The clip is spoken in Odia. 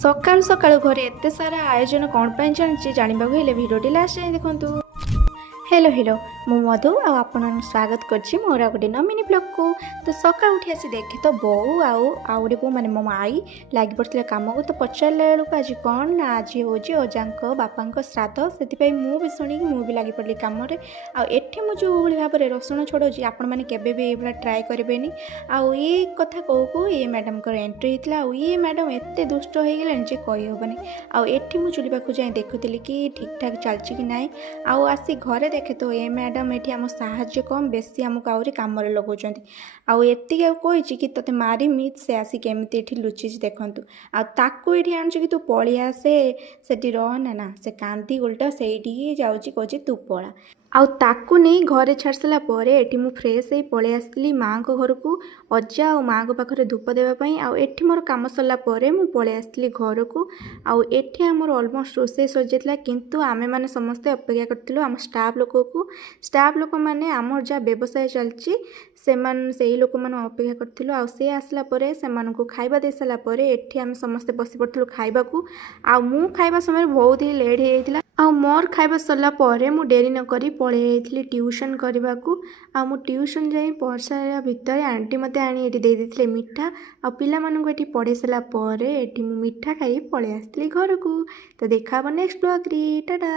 ସକାଳୁ ସକାଳୁ ଘରେ ଏତେ ସାରା ଆୟୋଜନ କ'ଣ ପାଇଁ ଚାଲିଛି ଜାଣିବାକୁ ହେଲେ ଭିଡ଼ିଓଟି ଲାଷ୍ଟ ଯାଏଁ ଦେଖନ୍ତୁ। ହେଲୋ ମୁଁ ମଧୁ ଆଉ ଆପଣଙ୍କୁ ସ୍ୱାଗତ କରିଛି ମୋର ଆଉ ଗୋଟେ ମିନି ବ୍ଲଗ୍କୁ। ତ ସକାଳୁ ଉଠି ଆସି ଦେଖେ ତ ବୋଉ ଆଉ ଗୋଟେ ବୋଉ ମାନେ ମୋ ଆଈ ଲାଗି ପଡ଼ିଥିଲେ କାମକୁ। ତ ପଚାରିଲା ବେଳକୁ ଆଜି କ'ଣ ନା ଆଜି ହେଉଛି ଅଜାଙ୍କ ବାପାଙ୍କ ଶ୍ରାଦ୍ଧ, ସେଥିପାଇଁ ମୁଁ ବି ଶୁଣିକି ମୁଁ ବି ଲାଗି ପଡ଼ିଲି କାମରେ। ଆଉ ଏଠି ମୁଁ ଯେଉଁଭଳି ଭାବରେ ରସୁଣ ଛଡ଼ଉଛି ଆପଣମାନେ କେବେ ବି ଏଇଭଳିଆ ଟ୍ରାଏ କରିବେନି। ଆଉ ଏ କଥା କହୁ କହୁ ଏ ମ୍ୟାଡ଼ାମଙ୍କର ଏଣ୍ଟ୍ରି ହେଇଥିଲା। ଆଉ ଏ ମ୍ୟାଡ଼ାମ ଏତେ ଦୁଷ୍ଟ ହେଇଗଲେଣି ଯେ କହିହେବନି। ଆଉ ଏଠି ମୁଁ ଚୁଲି ପାଖକୁ ଯାଇ ଦେଖୁଥିଲି କି ଠିକ୍ ଠାକ୍ ଚାଲିଛି କି ନାହିଁ। ଆଉ ଆସି ଘରେ ଦେଖେ ତ ଏ ମ୍ୟାଡ଼ାମ ଏଠି ଆମ ସାହାଯ୍ୟ କମ୍ ବେଶୀ ଆମକୁ ଆହୁରି କାମରେ ଲଗାଉଛନ୍ତି। ଆଉ ଏତିକି ଆଉ କହିଛି କି ତୋତେ ମାରିମି, ସେ ଆସି କେମିତି ଏଠି ଲୁଚିଛି ଦେଖନ୍ତୁ। ଆଉ ତାକୁ ଏଠି ଆଣୁଛି କି ତୁ ପଳେଇ ଆସେ ସେଠି ରହନା, ନା ସେ କାନ୍ଦି ଓଲଟା ସେଇଠିକି ଯାଉଛି, କହୁଛି ତୁ ପଳା। ଆଉ ତାକୁ ନେଇ ଘରେ ଛାଡ଼ି ସାରିଲା ପରେ ଏଠି ମୁଁ ଫ୍ରେଶ୍ ହେଇ ପଳେଇ ଆସିଥିଲି ମାଆଙ୍କ ଘରକୁ ଅଜା ଆଉ ମାଆଙ୍କ ପାଖରେ ଧୂପ ଦେବା ପାଇଁ। ଆଉ ଏଠି ମୋର କାମ ସରିଲା ପରେ ମୁଁ ପଳେଇ ଆସିଥିଲି ଘରକୁ। ଆଉ ଏଠି ଆମର ଅଲମୋଷ୍ଟ ରୋଷେଇ ସରିଯାଇଥିଲା, କିନ୍ତୁ ଆମେମାନେ ସମସ୍ତେ ଅପେକ୍ଷା କରିଥିଲୁ ଆମ ଷ୍ଟାଫ୍ ଲୋକମାନେ ଆମର ଯାହା ବ୍ୟବସାୟ ଚାଲିଛି ସେଇ ଲୋକମାନଙ୍କୁ ଅପେକ୍ଷା କରିଥିଲୁ। ଆଉ ସେ ଆସିଲା ପରେ ସେମାନଙ୍କୁ ଖାଇବା ଦେଇ ସାରିଲା ପରେ ଏଠି ଆମେ ସମସ୍ତେ ବସି ପଡ଼ିଥିଲୁ ଖାଇବାକୁ। ଆଉ ମୁଁ ଖାଇବା ସମୟରେ ବହୁତ ହିଁ ଲେଟ୍ ହେଇଯାଇଥିଲା। ଆଉ ମୋର ଖାଇବା ସରିଲା ପରେ ମୁଁ ଡେରି ନ କରି ପଳେଇ ଯାଇଥିଲି ଟ୍ୟୁସନ୍ କରିବାକୁ। ଆଉ ମୁଁ ଟ୍ୟୁସନ୍ ଯାଇ ପଢ଼ି ସାରିବା ଭିତରେ ଆଣ୍ଟି ମୋତେ ଆଣି ଏଠି ଦେଇ ଦେଇଥିଲେ ମିଠା। ଆଉ ପିଲାମାନଙ୍କୁ ଏଠି ପଢ଼େଇ ସାରିଲା ପରେ ଏଠି ମୁଁ ମିଠା ଖାଇ ପଳେଇ ଆସିଥିଲି ଘରକୁ। ତ ଦେଖା ହେବ ନେକ୍ସଟ ବ୍ଲଗ୍ରେ, ଟାଟା।